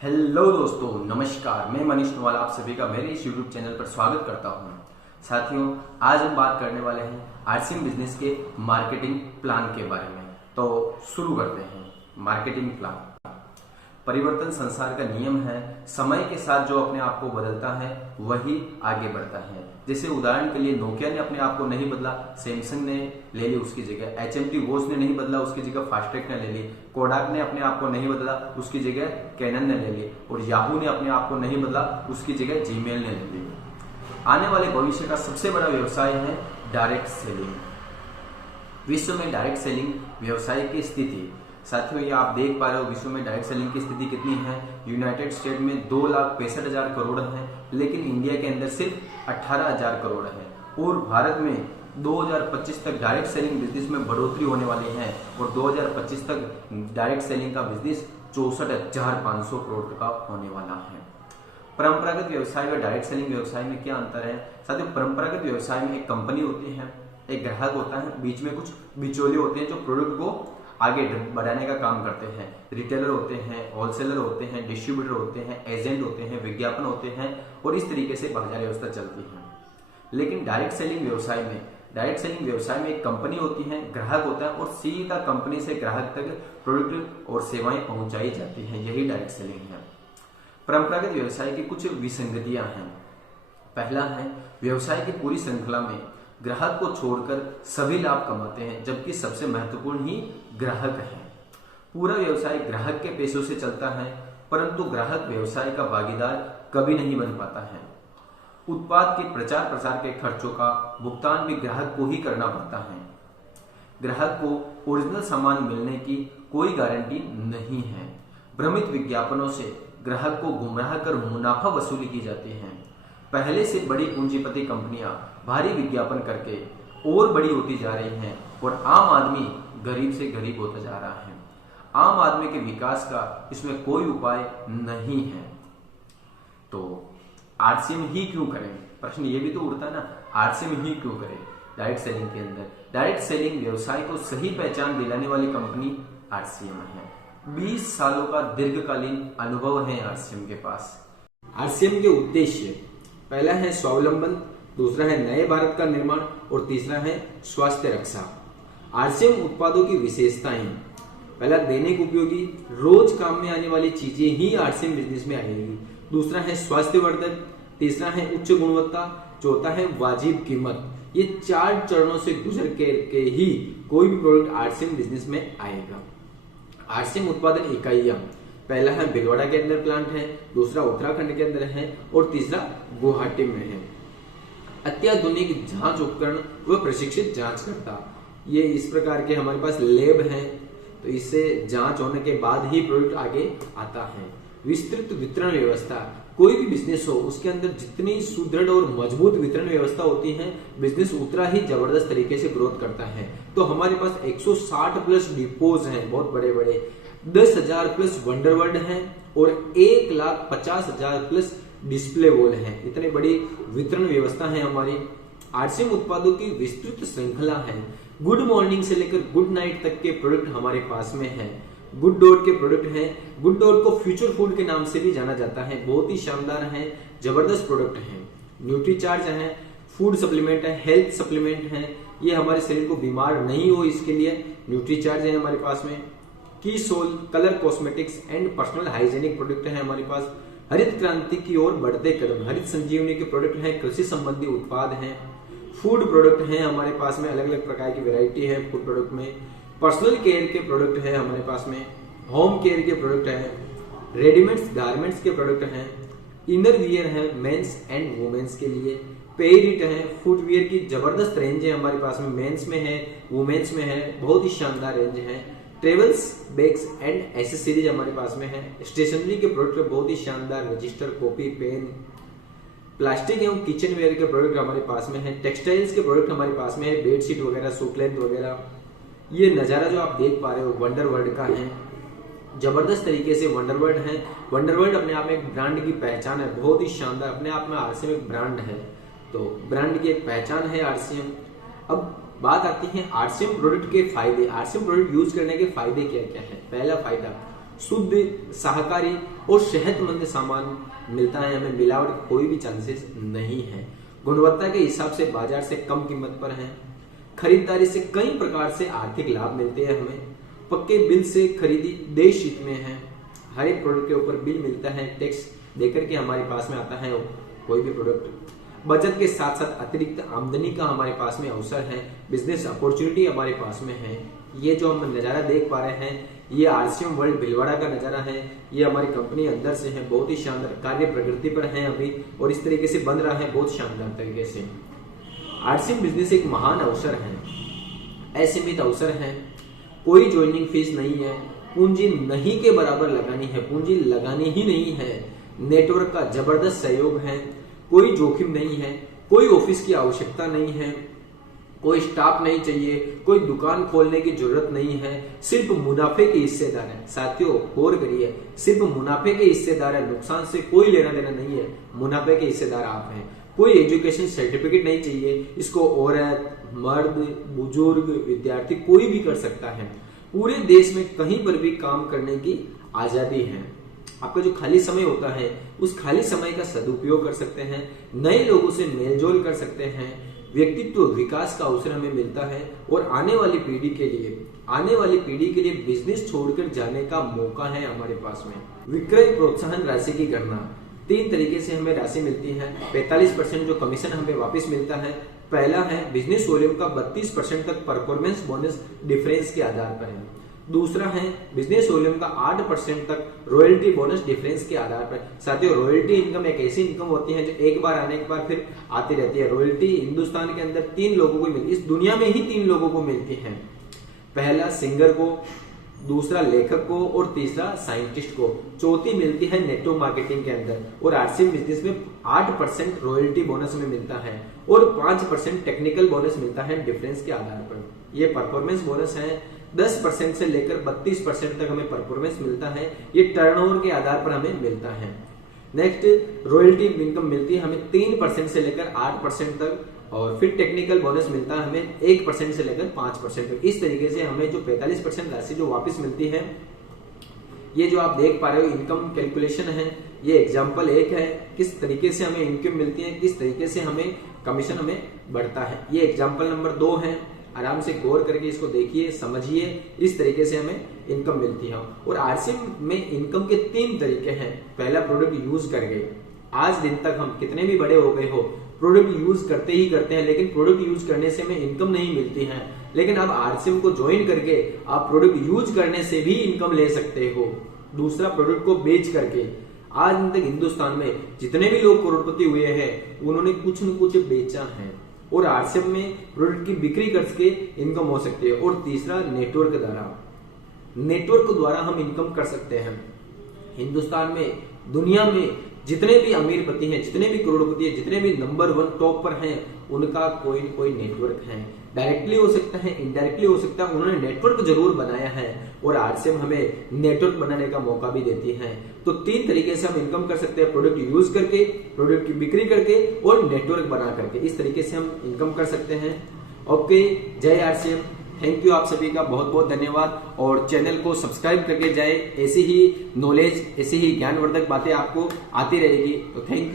Hello दोस्तों, नमस्कार। मैं मनीष नोवाल आप सभी का मेरे इस यूट्यूब चैनल पर स्वागत करता हूं। साथियों, आज हम बात करने वाले हैं आरसीएम बिजनेस के मार्केटिंग प्लान के बारे में। तो शुरू करते हैं। Marketing plan. परिवर्तन संसार का नियम है। समय के साथ जो अपने आप को बदलता है वही आगे बढ़ता है। जैसे उदाहरण के लिए नोकिया ने अपने आप को नहीं बदला, सैमसंग ने ले ली उसकी जगह, एचएमटी वॉच ने नहीं बदला, उसकी जगह फास्ट्रेक ने ले ली, कोडाक ने अपने आप को नहीं बदला, उसकी जगह कैनन ने ले ली, और याहू ने अपने आप को नहीं बदला, उसकी जगह जीमेल ने ले ली। आने वाले भविष्य का सबसे बड़ा व्यवसाय है डायरेक्ट सेलिंग। विश्व में डायरेक्ट सेलिंग व्यवसाय की स्थिति, साथियों ये आप देख पा रहे हो विश्व में डायरेक्ट सेलिंग की स्थिति कितनी है। यूनाइटेड स्टेट में 2,65,000 करोड़ है, लेकिन इंडिया के अंदर सिर्फ 18,000 करोड़ है। और भारत में 2025 तक डायरेक्ट सेलिंग बिजनेस में बढ़ोतरी होने वाली है और 2025 तक डायरेक्ट सेलिंग का बिजनेस 64,500 करोड़ का होने वाला है। परंपरागत व्यवसाय व डायरेक्ट सेलिंग व्यवसाय में क्या अंतर है? साथियों, परंपरागत व्यवसाय में एक कंपनी होती है, एक ग्राहक होता है, बीच में कुछ बिचौलिए होते हैं जो प्रोडक्ट को आगे बढ़ाने का काम करते हैं। रिटेलर होते हैं, होलसेलर होते हैं, डिस्ट्रीब्यूटर होते हैं, एजेंट होते हैं, विज्ञापन होते हैं, और इस तरीके से बाजार व्यवस्था चलती है। लेकिन डायरेक्ट सेलिंग व्यवसाय में एक कंपनी होती है, ग्राहक होता है, और सीधा कंपनी से ग्राहक तक प्रोडक्ट और सेवाएं पहुंचाई जाती हैं। यही डायरेक्ट सेलिंग है। परंपरागत व्यवसाय की कुछ विसंगतियां हैं। पहला है, व्यवसाय की पूरी श्रृंखला में ग्राहक को छोड़कर सभी लाभ कमाते हैं, जबकि सबसे महत्वपूर्ण ही ग्राहक है। पूरा व्यवसाय ग्राहक के पैसों से चलता है, परंतु ग्राहक व्यवसाय का भागीदार कभी नहीं बन पाता है। उत्पाद के प्रचार प्रसार के खर्चों का भुगतान भी ग्राहक को ही करना पड़ता है। ग्राहक को ओरिजिनल सामान मिलने की कोई गारंटी नहीं है। भ्रमित विज्ञापनों से ग्राहक को गुमराह कर मुनाफा वसूली की जाती है। पहले से बड़ी पूंजीपति कंपनियां भारी विज्ञापन करके और बड़ी होती जा रही हैं और आम आदमी गरीब से गरीब होता जा रहा है। आम आदमी के विकास का इसमें कोई उपाय नहीं है। तो आरसीएम ही क्यों करें? प्रश्न ये भी तो उठता ना, आरसीएम ही क्यों करें डायरेक्ट सेलिंग के अंदर? डायरेक्ट सेलिंग व्यवसाय को सही पहचान दिलाने वाली कंपनी आरसीएम है। 20 सालों का दीर्घकालीन अनुभव है आरसीएम के पास। आरसीएम के उद्देश्य, पहला है स्वावलंबन, दूसरा है नए भारत का निर्माण, और तीसरा है स्वास्थ्य रक्षा। आरसीएम उत्पादों की विशेषताएं, पहला दैनिक उपयोगी, रोज काम में आने वाली चीजें ही आरसीएम बिजनेस में आएगी। दूसरा है स्वास्थ्यवर्धक, तीसरा है उच्च गुणवत्ता, चौथा है वाजिब कीमत। ये 4 चरणों से गुजर के ही कोई भी प्रोडक्ट आरसीएम बिजनेस में आएगा। आरसीएम उत्पादन इकाइयां, पहला है भिलवाड़ा के अंदर प्लांट है, दूसरा उत्तराखंड के अंदर है, और तीसरा गुवाहाटी में है। अत्याधुनिक जांच उपकरण व प्रशिक्षित जांचकर्ता, ये इस प्रकार के हमारे पास लैब हैं, तो इससे जांच होने के बाद ही प्रोडक्ट आगे आता है। विस्तृत वितरण व्यवस्था, कोई भी बिजनेस हो उसके अंदर जितनी सुदृढ़ और मजबूत वितरण व्यवस्था होती है, बिजनेस उतना ही जबरदस्त तरीके से ग्रोथ करता है। तो हमारे पास 160 प्लस डिपोज हैं, बहुत बड़े बड़े, 10,000 प्लस वंडरवर्ड हैं, और 1,50,000 प्लस डिस्प्ले वॉल है। इतनी बड़ी वितरण व्यवस्था है हमारी। आरसीएम उत्पादों की विस्तृत श्रृंखला है। गुड मॉर्निंग से लेकर गुड नाइट तक के प्रोडक्ट हमारे पास में है। गुड डॉट के प्रोडक्ट हैं। गुड डॉट को फ्यूचर फूड के नाम से भी जाना जाता है। बहुत ही शानदार है, जबरदस्त प्रोडक्ट है। न्यूट्रीचार्ज है, फूड सप्लीमेंट है, हेल्थ सप्लीमेंट है। ये हमारे शरीर को बीमार नहीं हो इसके लिए न्यूट्रीचार्ज है हमारे पास में। की सोल, colour cosmetics and personal hygienic product है हमारे पास। हरित क्रांति की ओर बढ़ते कदम, हरित संजीवनी के प्रोडक्ट हैं। कृषि संबंधी उत्पाद हैं। फूड प्रोडक्ट हैं हमारे पास में, अलग अलग प्रकार की वैरायटी है फूड प्रोडक्ट में। पर्सनल केयर के प्रोडक्ट है हमारे पास में। होम केयर के प्रोडक्ट है। रेडीमेड्स गारमेंट्स के प्रोडक्ट हैं। इनर वियर है मेंस एंड वुमेन्स के लिए। पेरिट है, फुटवियर की जबरदस्त रेंज है हमारे पास में, मेंस में है, वुमेन्स में है, बहुत ही शानदार रेंज है। ट्रेवल्स, बैग्स एंड एसेसरीज हमारे पास में है। स्टेशनरी के प्रोडक्ट बहुत ही शानदार, रजिस्टर, कॉपी, पेन। प्लास्टिक एवं किचन वेयर के प्रोडक्ट हमारे पास में है। टेक्सटाइल्स के प्रोडक्ट हमारे पास में है, बेडशीट वगैरह, सूटलेंथ वगैरह। ये नजारा जो आप देख पा रहे हो वंडरवर्ल्ड का है, जबरदस्त तरीके से वंडरवर्ल्ड है। वंडरवर्ल्ड अपने आप में एक ब्रांड की पहचान है, बहुत ही शानदार, अपने आप में आरसीएम एक ब्रांड है, तो ब्रांड की एक पहचान है आरसीएम। अब बात आती है आरसीएम प्रोडक्ट के फायदे। आरसीएम प्रोडक्ट यूज करने के फायदे क्या क्या है? पहला फायदा, शुद्ध, शाकाहारी और सेहतमंद सामान मिलता है हमें। मिलावट का कोई भी चांसेस नहीं है। गुणवत्ता के हिसाब से बाजार से कम कीमत पर है। खरीदारी से कई प्रकार से आर्थिक लाभ मिलते हैं हमें। पक्के बिल से खरीदी देश हित में है। हर एक प्रोडक्ट के ऊपर बिल मिलता है, टैक्स देकर के हमारे पास में आता है कोई भी प्रोडक्ट। बचत के साथ साथ अतिरिक्त आमदनी का हमारे पास में अवसर है, बिजनेस अपॉर्चुनिटी हमारे पास में है। ये जो हम नज़ारा देख पा रहे हैं, ये आरसीएम वर्ल्ड भीलवाड़ा का नज़ारा है। ये हमारी कंपनी अंदर से है, बहुत ही शानदार कार्य प्रगति पर है अभी, और इस तरीके से बन रहा है बहुत शानदार तरीके से। आरसीएम बिजनेस एक महान अवसर है, असीमित अवसर है। कोई ज्वाइनिंग फीस नहीं है, पूंजी नहीं के बराबर लगानी है, पूंजी लगानी ही नहीं है। नेटवर्क का जबरदस्त सहयोग है, कोई जोखिम नहीं है, कोई ऑफिस की आवश्यकता नहीं है, कोई स्टाफ नहीं चाहिए, कोई दुकान खोलने की जरूरत नहीं है। सिर्फ मुनाफे के हिस्सेदार है। साथियों गौर करिए, सिर्फ मुनाफे के हिस्सेदार है, नुकसान से कोई लेना देना नहीं है। मुनाफे के हिस्सेदार आप हैं। कोई एजुकेशन सर्टिफिकेट नहीं चाहिए, इसको औरत, मर्द, बुजुर्ग, विद्यार्थी कोई भी कर सकता है। पूरे देश में कहीं पर भी काम करने की आजादी है। आपका जो खाली समय होता है, उस खाली समय का सदुपयोग कर सकते हैं, नए लोगों से मेलजोल कर सकते हैं, व्यक्तित्व विकास का अवसर हमें मिलता है, और आने वाली पीढ़ी के लिए बिजनेस छोड़कर जाने का मौका है हमारे पास में। विक्रय प्रोत्साहन राशि की गणना 3 तरीके से हमें राशि मिलती है। 45% जो कमीशन हमें वापस मिलता है। पहला है बिजनेस वॉल्यूम का 32% तक परफॉर्मेंस बोनस डिफरेंस के आधार पर है। दूसरा है बिजनेस वॉल्यूम का 8% तक रॉयल्टी बोनस डिफरेंस के आधार पर। साथियों रॉयल्टी इनकम एक ऐसी इनकम होती है जो एक बार आने के बाद फिर आती रहती है। रॉयल्टी हिंदुस्तान के अंदर 3 लोगों को मिलती है, इस दुनिया में ही 3 लोगों को मिलती है। पहला सिंगर को, दूसरा लेखक को, और तीसरा साइंटिस्ट को। चौथी मिलती है नेटवर्क मार्केटिंग के अंदर। और आरसीएम बिजनेस में 8% रॉयल्टी बोनस में मिलता है, और 5% टेक्निकल बोनस मिलता है डिफरेंस के आधार पर। ये परफॉर्मेंस बोनस है। 10% से लेकर 32% तक हमें परफॉर्मेंस मिलता है। ये टर्नओवर के आधार पर हमें मिलता है। नेक्स्ट रॉयल्टी इनकम मिलती है हमें 3% से लेकर 8% तक, और फिर टेक्निकल बोनस मिलता है हमें 1% से लेकर 5% तक। इस तरीके से हमें जो 45% राशि जो वापस मिलती है, ये जो आप देख पा रहे हो इनकम कैलकुलेशन है। ये एग्जांपल 1 है, किस तरीके से हमें इनकम मिलती है, किस तरीके से हमें कमीशन हमें बढ़ता है। ये एग्जांपल नंबर 2 है। आराम से गौर करके इसको देखिए, समझिए, इस तरीके से हमें इनकम मिलती है। और आरसीएम में इनकम के 3 तरीके हैं। पहला प्रोडक्ट यूज करके। आज दिन तक हम कितने भी बड़े हो गए हो, प्रोडक्ट यूज करते ही करते हैं, लेकिन प्रोडक्ट यूज करने से हमें इनकम नहीं मिलती है। लेकिन अब आरसीएम को ज्वाइन करके आप प्रोडक्ट यूज करने से भी इनकम ले सकते हो। दूसरा प्रोडक्ट को बेच करके। आज दिन तक हिंदुस्तान में जितने भी लोग करोड़पति हुए हैं, उन्होंने कुछ न कुछ बेचा है, और आरसीएम में प्रोडक्ट की बिक्री करके इनकम हो सकती है। और तीसरा नेटवर्क द्वारा हम इनकम कर सकते हैं। हिंदुस्तान में, दुनिया में जितने भी अमीरपति हैं, जितने भी करोड़पति हैं, जितने भी नंबर 1 टॉप पर हैं, उनका कोई न कोई नेटवर्क है। डायरेक्टली हो सकता है, इनडायरेक्टली हो सकता है, उन्होंने नेटवर्क जरूर बनाया है, और आरसीएम हमें नेटवर्क बनाने का मौका भी देती है। तो 3 तरीके से हम इनकम कर सकते हैं, प्रोडक्ट यूज करके, प्रोडक्ट की बिक्री करके, और नेटवर्क बना करके। इस तरीके से हम इनकम कर सकते हैं। ओके, जय आरसीएम। थैंक यू आप सभी का बहुत बहुत धन्यवाद, और चैनल को सब्सक्राइब करके जाए। ऐसी ही नॉलेज, ऐसी ही ज्ञानवर्धक बातें आपको आती रहेगी। तो थैंक यू।